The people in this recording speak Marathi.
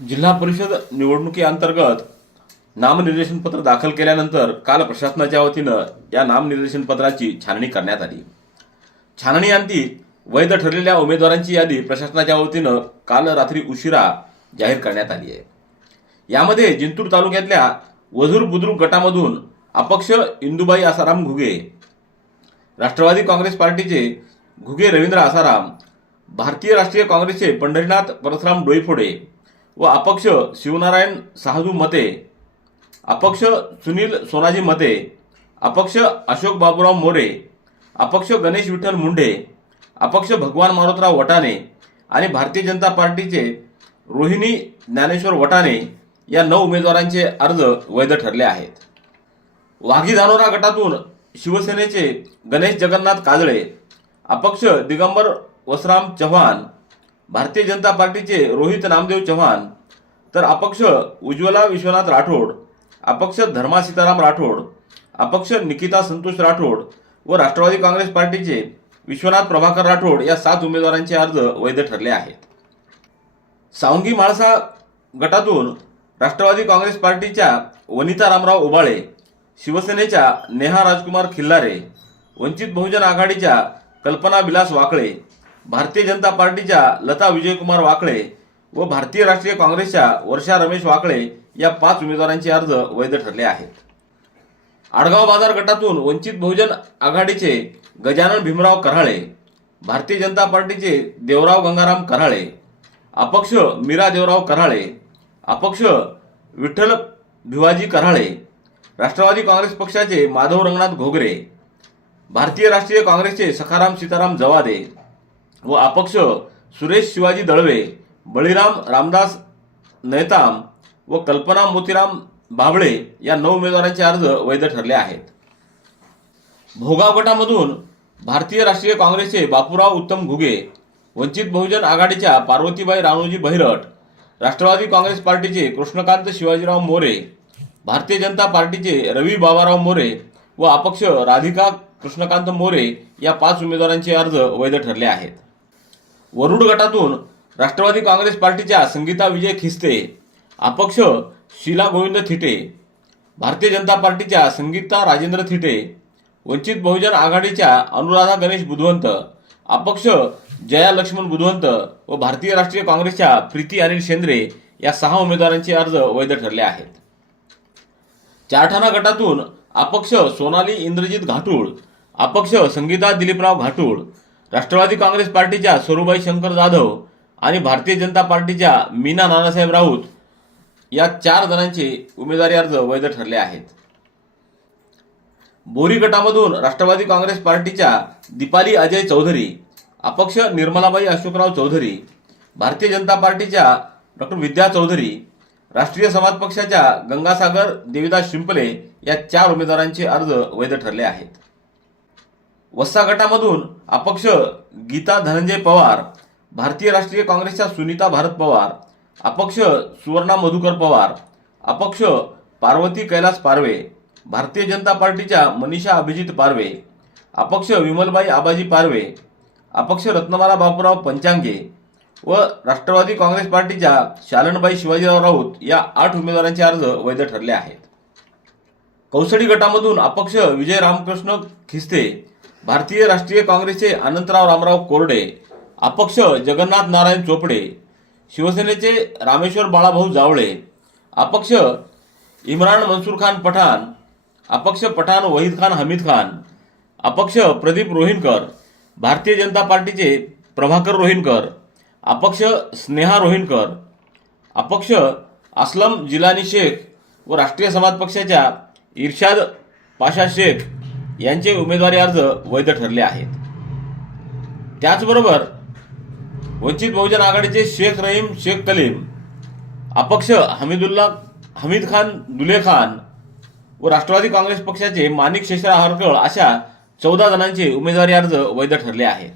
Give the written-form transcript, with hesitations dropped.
जिल्हा परिषद निवडणुकीअंतर्गत नामनिर्देशन पत्र दाखल केल्यानंतर काल प्रशासनाच्या वतीनं या नामनिर्देशन पत्राची छाननी करण्यात आली. छाननीअंती वैध ठरलेल्या उमेदवारांची यादी प्रशासनाच्या वतीनं काल रात्री उशिरा जाहीर करण्यात आली आहे. यामध्ये जिंतूर तालुक्यातल्या वझूर बुद्रुक गटामधून अपक्ष इंदुबाई आसाराम घुगे, राष्ट्रवादी काँग्रेस पार्टीचे घुगे रवींद्र आसाराम, भारतीय राष्ट्रीय काँग्रेसचे पंढरीनाथ परशुराम डोईफोडे व अपक्ष शिवनारायण साहू मते, अपक्ष सुनील सोनाजी मते, अपक्ष अशोक बाबूराव मोरे, अपक्ष गणेश विठ्ठल मुंडे, अपक्ष भगवान मारुतराव वटाणे आणि भारतीय जनता पार्टीचे रोहिणी ज्ञानेश्वर वटाणे या 9 उमेदवारांचे अर्ज वैध ठरले आहेत. वाघी धानोरा गटातून शिवसेनेचे गणेश जगन्नाथ काजळे, अपक्ष दिगंबर वसराम चव्हाण, भारतीय जनता पार्टीचे रोहित नामदेव चव्हाण, तर अपक्ष उज्ज्वला विश्वनाथ राठोड, अपक्ष धर्मा सीताराम राठोड, अपक्ष निकिता संतोष राठोड व राष्ट्रवादी काँग्रेस पार्टीचे विश्वनाथ प्रभाकर राठोड या 7 उमेदवारांचे अर्ज वैध ठरले आहेत. सावंगी म्हाळसा गटातून राष्ट्रवादी काँग्रेस पार्टीच्या वनिता रामराव उबाळे, शिवसेनेच्या नेहा राजकुमार खिल्लारे, वंचित बहुजन आघाडीच्या कल्पना विलास वाकळे, भारतीय जनता पार्टीच्या लता विजयकुमार वाकळे व भारतीय राष्ट्रीय काँग्रेसच्या वर्षा रमेश वाकळे या 5 उमेदवारांचे अर्ज वैध ठरले आहेत. आडगाव बाजार गटातून वंचित बहुजन आघाडीचे गजानन भीमराव कराळे, भारतीय जनता पार्टीचे देवराव गंगाराम कराळे, अपक्ष मीरा देवराव कराळे, अपक्ष विठ्ठल भिवाजी कराळे, राष्ट्रवादी काँग्रेस पक्षाचे माधव रंगनाथ घोगरे, भारतीय राष्ट्रीय काँग्रेसचे सखाराम सीताराम जवादे व अपक्ष सुरेश शिवाजी दळवे, बळीराम रामदास नैताम व कल्पना मोतीराम बाबळे या 9 उमेदवारांचे अर्ज वैध ठरले आहेत. भोगाव गटामधून भारतीय राष्ट्रीय काँग्रेसचे बापूराव उत्तम घुगे, वंचित बहुजन आघाडीच्या पार्वतीबाई राणोजी बहिरट, राष्ट्रवादी काँग्रेस पार्टीचे कृष्णकांत शिवाजीराव मोरे, भारतीय जनता पार्टीचे रवी बाबाराव मोरे व अपक्ष राधिका कृष्णकांत मोरे या 5 उमेदवारांचे अर्ज वैध ठरले आहेत. वरुड गटातून राष्ट्रवादी काँग्रेस पार्टीच्या संगीता विजय खिस्ते, अपक्ष शीला गोविंद थिटे, भारतीय जनता पार्टीच्या संगीता राजेंद्र थिटे, वंचित बहुजन आघाडीच्या अनुराधा गणेश बुधवंत, अपक्ष जया लक्ष्मण बुधवंत व भारतीय राष्ट्रीय काँग्रेसच्या प्रीती अनिल शेंद्रे या 6 उमेदवारांचे अर्ज वैध ठरले आहेत. चारठाणा गटातून अपक्ष सोनाली इंद्रजित घाटूळ, अपक्ष संगीता दिलीपराव घाटूळ, राष्ट्रवादी काँग्रेस पार्टीच्या सरूबाई शंकर जाधव आणि भारतीय जनता पार्टीच्या मीना नानासाहेब राऊत या 4 जणांचे उमेदवारी अर्ज वैध ठरले आहेत. बोरी गटामधून राष्ट्रवादी काँग्रेस पार्टीच्या दीपाली अजय चौधरी, अपक्ष निर्मलाबाई अशोकराव चौधरी, भारतीय जनता पार्टीच्या डॉक्टर विद्या चौधरी, राष्ट्रीय समाज पक्षाच्या गंगासागर देविदास शिंपले या 4 उमेदवारांचे अर्ज वैध ठरले आहेत. वस्सा गटामधून अपक्ष गीता धनंजय पवार, भारतीय राष्ट्रीय काँग्रेसच्या सुनीता भारत पवार, अपक्ष सुवर्णा मधुकर पवार, अपक्ष पार्वती कैलास पारवे, भारतीय जनता पार्टीच्या मनीषा अभिजित पारवे, अपक्ष विमलबाई आबाजी पारवे, अपक्ष रत्नमाला बापूराव पंचांगे व राष्ट्रवादी काँग्रेस पार्टीच्या शालनबाई शिवाजीराव राऊत या 8 उमेदवारांचे अर्ज वैध ठरले आहेत. कौसडी गटामधून अपक्ष विजय रामकृष्ण खिस्ते, भारतीय राष्ट्रीय काँग्रेसचे अनंतराव रामराव कोरडे, अपक्ष जगन्नाथ नारायण चोपडे, शिवसेनेचे रामेश्वर बाळाभाऊ जावळे, अपक्ष इम्रान मंसूर खान पठाण, अपक्ष पठाण वहीद खान हमीद खान, अपक्ष प्रदीप रोहिणकर, भारतीय जनता पार्टीचे प्रभाकर रोहिणकर, अपक्ष स्नेहा रोहिणकर, अपक्ष असलम जिलानी शेख व राष्ट्रीय समाज पक्षाच्या इर्शाद पाशा शेख यांचे उमेदवारी अर्ज वैध ठरले आहेत. त्याचबरोबर वंचित बहुजन आघाडीचे शेख रहीम शेख कलीम, अपक्ष हमीद खान दुले खान व राष्ट्रवादी काँग्रेस पक्षाचे माणिक शेषराव हरकळ अशा 14 जणांचे उमेदवारी अर्ज वैध ठरले आहेत.